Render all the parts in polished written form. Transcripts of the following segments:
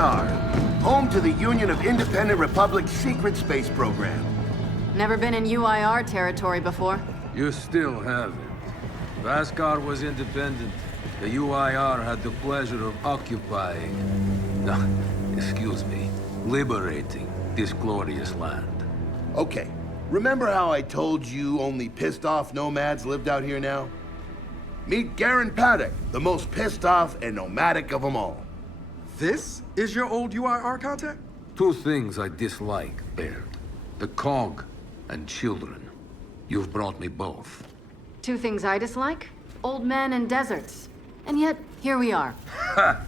star, home to the Union of Independent Republic's secret space program. Never been in UIR territory before. You still haven't. Vascar was independent. The UIR had the pleasure of occupying... No, excuse me. Liberating this glorious land. Okay, remember how I told you only pissed-off nomads lived out here now? Meet Garen Paddock, the most pissed-off and nomadic of them all. This is your old UIR contact? Two things I dislike, Baird. The cog and children. You've brought me both. Two things I dislike? Old men and deserts. And yet, here we are. Ha!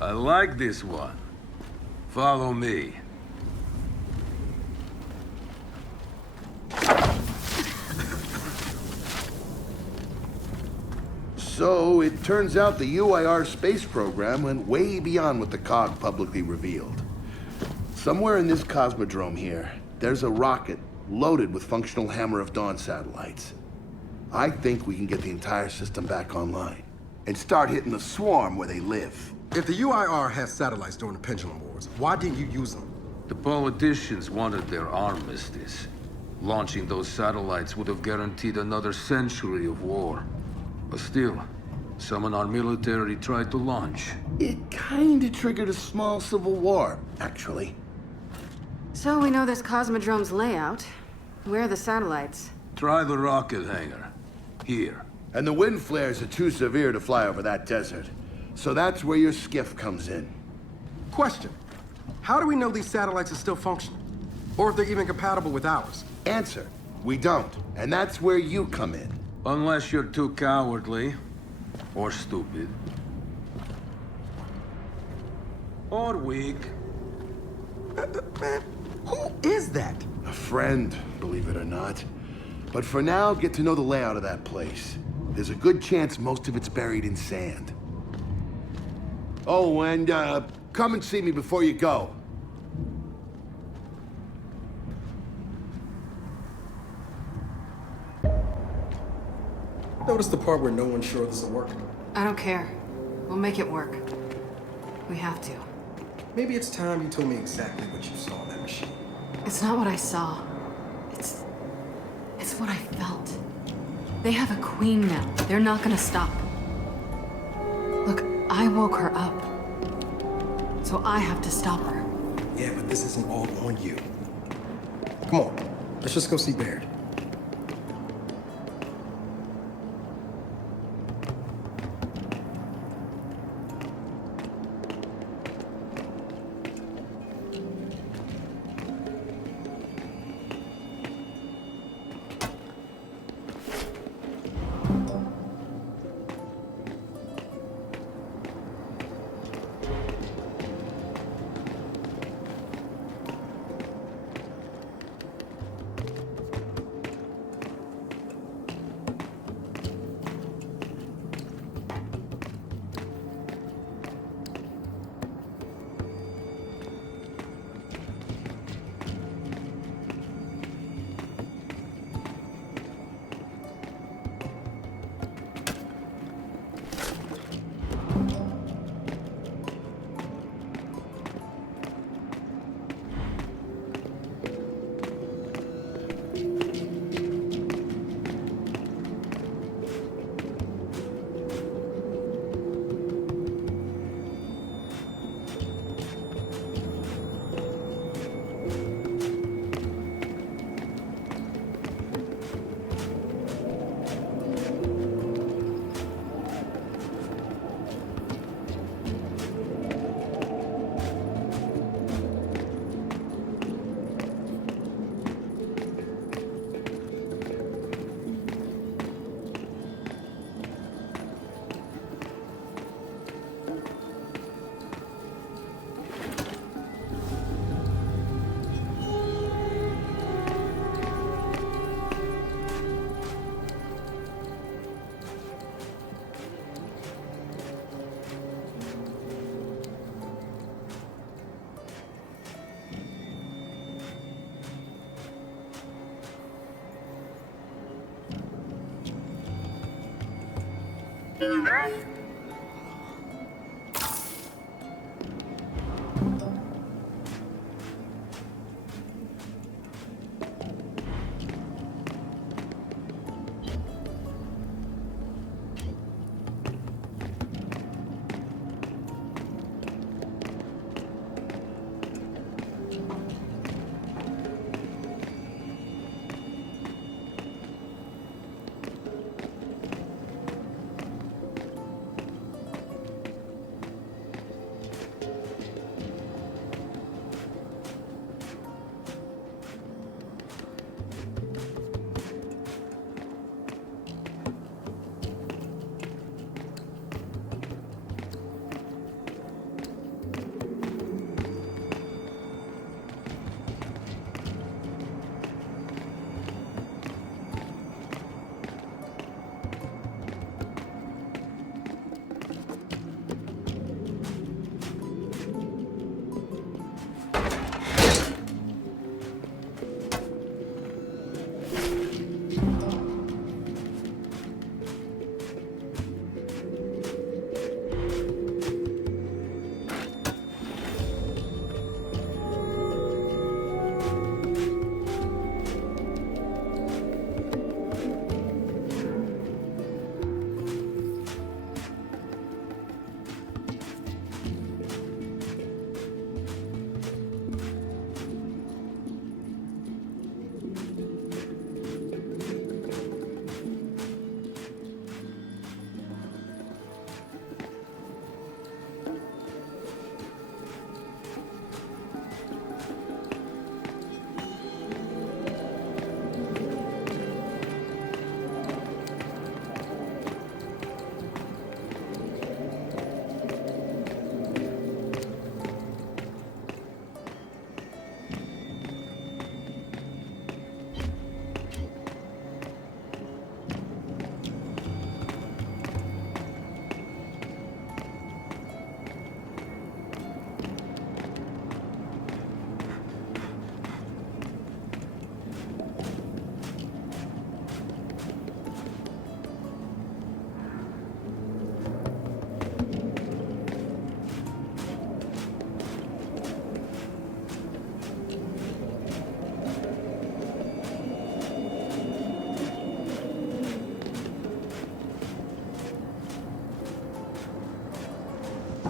I like this one. Follow me. So, it turns out the UIR space program went way beyond what the COG publicly revealed. Somewhere in this cosmodrome here, there's a rocket loaded with functional Hammer of Dawn satellites. I think we can get the entire system back online and start hitting the swarm where they live. If the UIR had satellites during the Pendulum Wars, why didn't you use them? The politicians wanted their armistice. Launching those satellites would have guaranteed another century of war. But still, some in our military tried to launch. It kinda triggered a small civil war, actually. So we know this Cosmodrome's layout. Where are the satellites? Try the rocket hangar. Here. And the wind flares are too severe to fly over that desert. So that's where your skiff comes in. Question. How do we know these satellites are still functional? Or if they're even compatible with ours? Answer, we don't. And that's where you come in. Unless you're too cowardly. Or stupid. Or weak. Man, who is that? A friend, believe it or not. But for now, get to know the layout of that place. There's a good chance most of it's buried in sand. Oh, and come and see me before you go. Notice the part where no one's sure this will work? I don't care. We'll make it work. We have to. Maybe it's time you told me exactly what you saw in that machine. It's not what I saw. It's what I felt. They have a queen now. They're not gonna stop. Look, I woke her up. So I have to stop her. Yeah, but this isn't all on you. Come on, let's just go see Baird.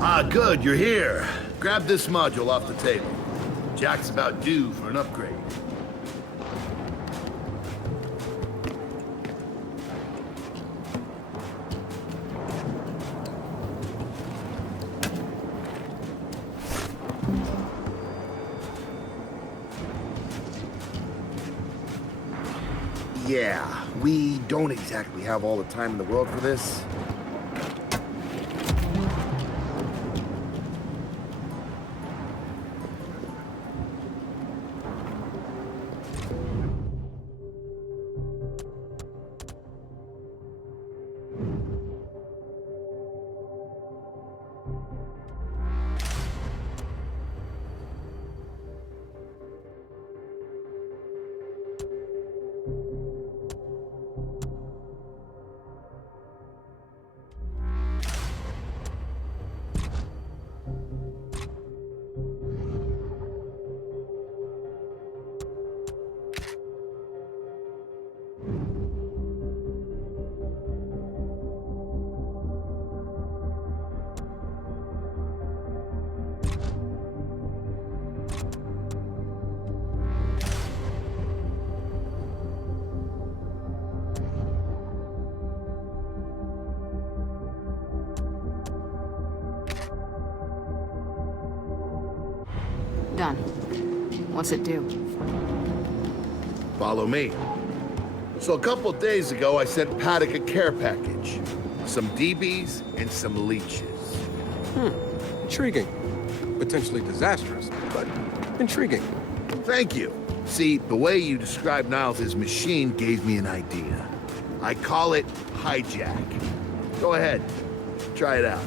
Ah, good, you're here. Grab this module off the table. Jack's about due for an upgrade. Yeah, we don't exactly have all the time in the world for this. Done. What's it do? Follow me. So a couple of days ago, I sent Paddock a care package. Some DBs and some leeches. Intriguing. Potentially disastrous, but intriguing. Thank you. See, the way you described Niles' machine gave me an idea. I call it hijack. Go ahead. Try it out.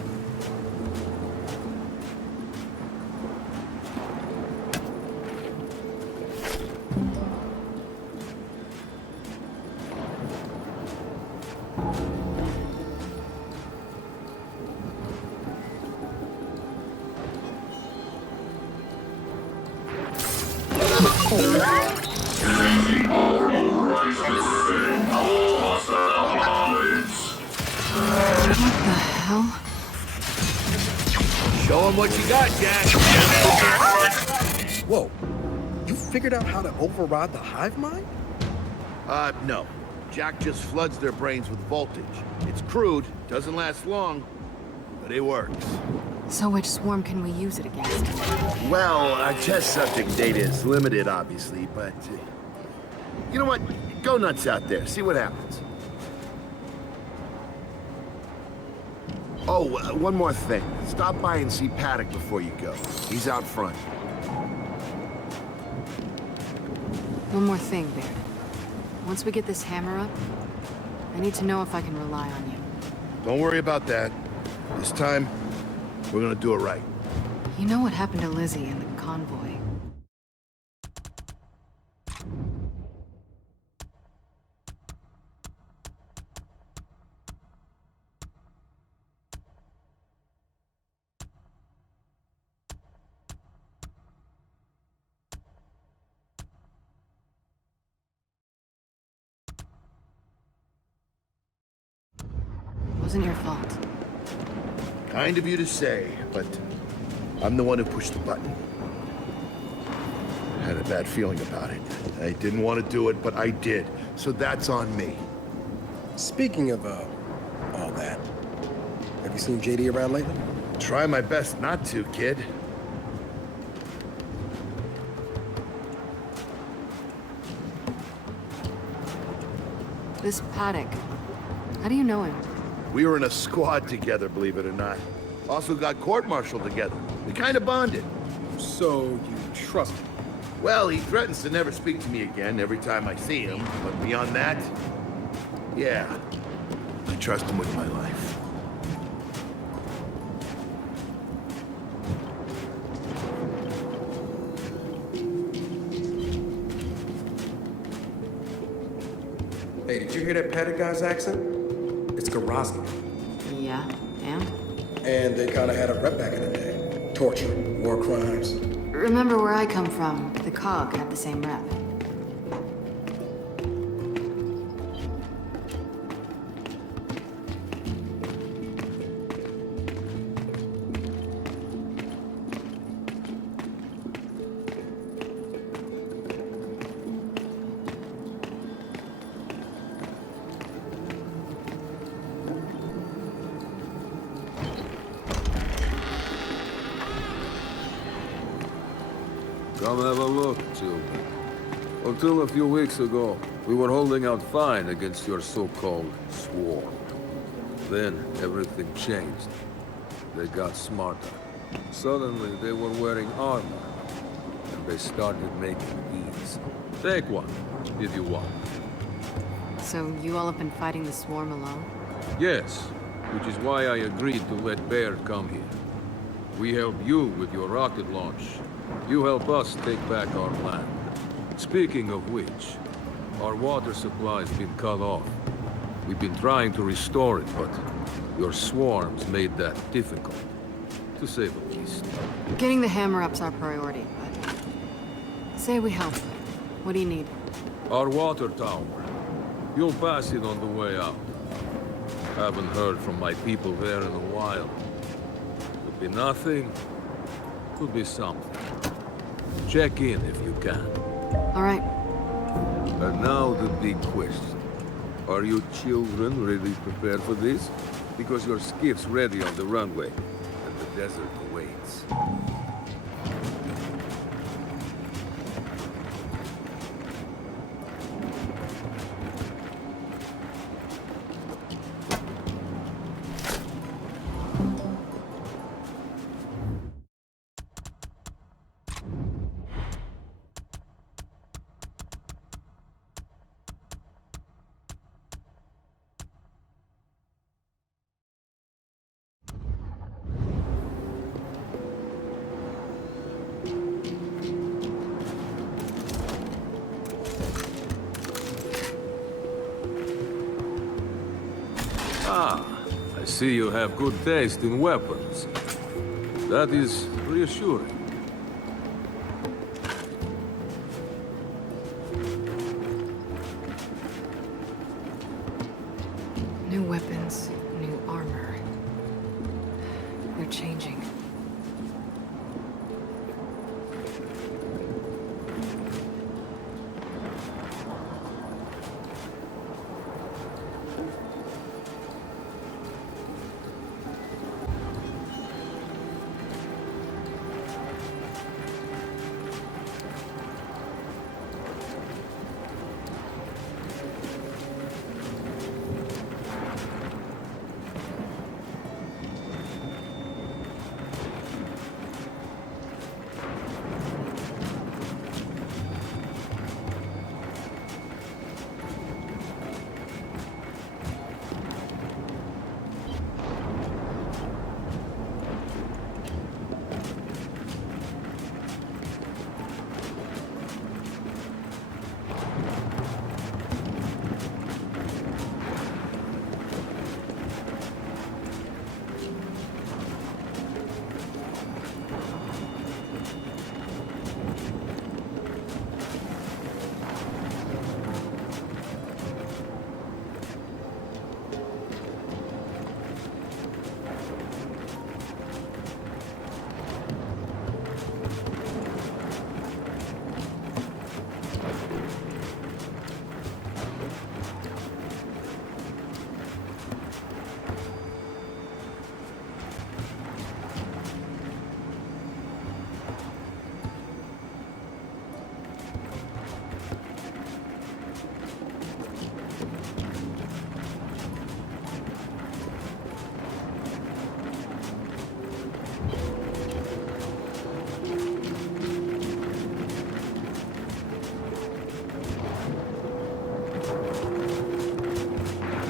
What the hell? Show him what you got, Jack. Whoa. You figured out how to override the hive mind? No. Jack just floods their brains with voltage. It's crude, doesn't last long, but it works. So which swarm can we use it against? Well, our test subject data is limited, obviously, but... you know what? Go nuts out there. See what happens. Oh, one more thing. Stop by and see Paddock before you go. He's out front. One more thing, Baird. Once we get this hammer up, I need to know if I can rely on you. Don't worry about that. This time, we're gonna do it right. You know what happened to Lizzie in the convoy? Wasn't your fault. Kind of you to say, but I'm the one who pushed the button. I had a bad feeling about it. I didn't want to do it, but I did. So that's on me. Speaking of, all that, have you seen JD around lately? Try my best not to, kid. This Paddock, how do you know him? We were in a squad together, believe it or not. Also got court-martialed together. We kind of bonded. So you trust him? Well, he threatens to never speak to me again every time I see him, but beyond that, yeah, I trust him with my life. Hey, did you hear that Paddock guy's accent? It's Garazi. Yeah, and? And they kind of had a rep back in the day. Torture, war crimes. Remember where I come from, the COG had the same rep. Come have a look, children. Until a few weeks ago, we were holding out fine against your so-called swarm. Then, everything changed. They got smarter. Suddenly, they were wearing armor. And they started making these. Take one, if you want. So you all have been fighting the swarm alone? Yes, which is why I agreed to let Baird come here. We help you with your rocket launch. You help us take back our land. Speaking of which, our water supply's been cut off. We've been trying to restore it, but your swarms made that difficult, to say the least. Getting the hammer-up's our priority, but... Say we help. What do you need? Our water tower. You'll pass it on the way out. Haven't heard from my people there in a while. Could be nothing, could be something. Check in if you can. All right. And now the big question. Are you children really prepared for this? Because your skiff's ready on the runway, and the desert awaits. Ah, I see you have good taste in weapons. That is reassuring. New weapons, new armor. They're changing.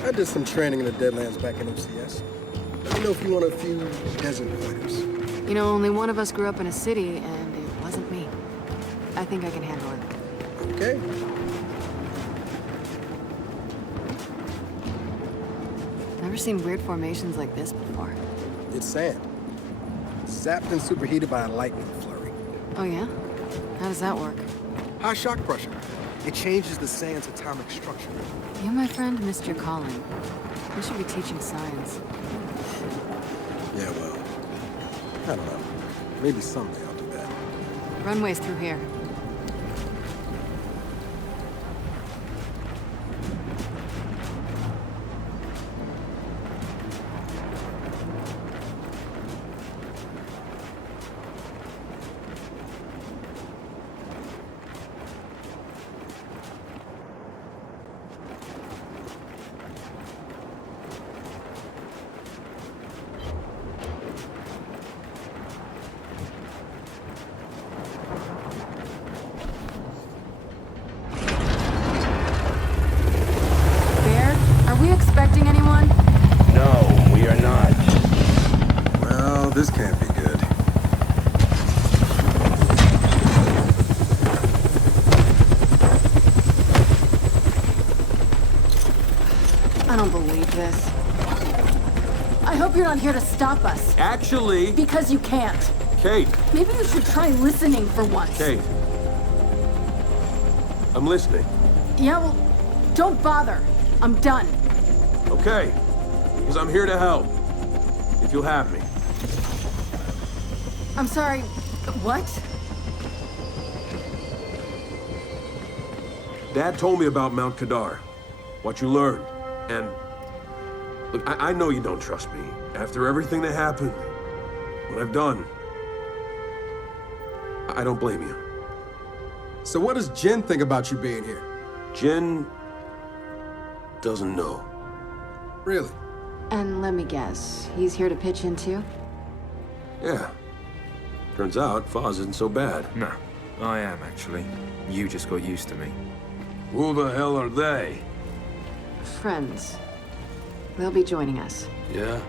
I did some training in the Deadlands back in OCS. Let me know if you want a few desert fighters. You know, only one of us grew up in a city, and it wasn't me. I think I can handle it. Okay. Never seen weird formations like this before. It's sand. Zapped and superheated by a lightning flurry. Oh yeah? How does that work? High shock pressure. It changes the sand's atomic structure. You, my friend, missed your calling. You should be teaching science. Yeah, well, I don't know. Maybe someday I'll do that. Runway's through here. don't believe this. I hope you're not here to stop us. Actually, Because you can't. Kate, Maybe you should try listening for once. Kate. I'm listening. Yeah, well, don't bother. I'm done. Okay. Because I'm here to help. If you'll have me. I'm sorry. What? Dad told me about Mount Kadar. What you learned. And... Look, I know you don't trust me. After everything that happened, what I've done, I don't blame you. So what does Jen think about you being here? Jen doesn't know. Really? And let me guess, he's here to pitch in too? Yeah. Turns out Foz isn't so bad. No, I am actually. You just got used to me. Who the hell are they? Friends. They'll be joining us. Yeah?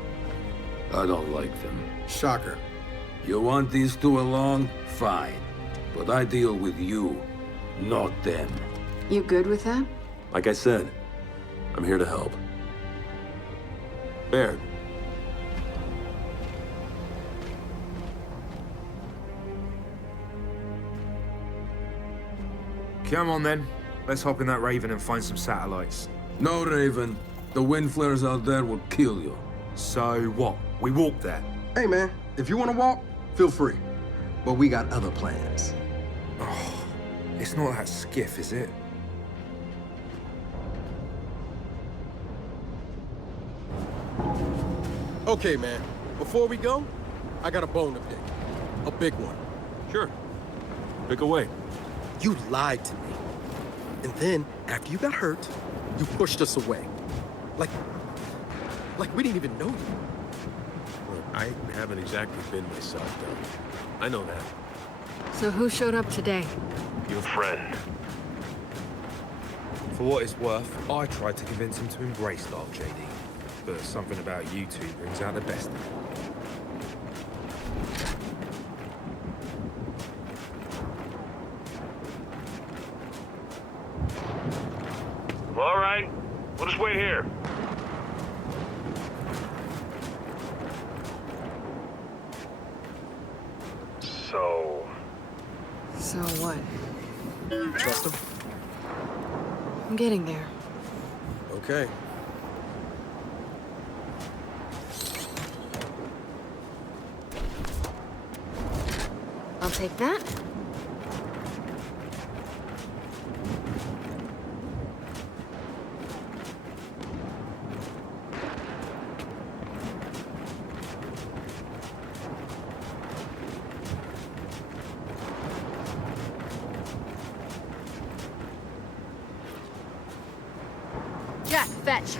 I don't like them. Shocker. You want these two along? Fine. But I deal with you, not them. You good with that? Like I said, I'm here to help. Baird. Come on then. Let's hop in that Raven and find some satellites. No, Raven. The wind flares out there will kill you. So what? We walk there. Hey, man, if you want to walk, feel free. But we got other plans. It's not that skiff, is it? Okay, man, before we go, I got a bone to pick. A big one. Sure. Pick away. You lied to me. And then, after you got hurt, you pushed us away. Like we didn't even know you. Look, I haven't exactly been myself, though. I know that. So who showed up today? Your friend. For what it's worth, I tried to convince him to embrace Dark JD. But something about you two brings out the best in him. All right. We'll just wait here. So what? You trust him? I'm getting there. Okay. I'll take that. Jack, fetch.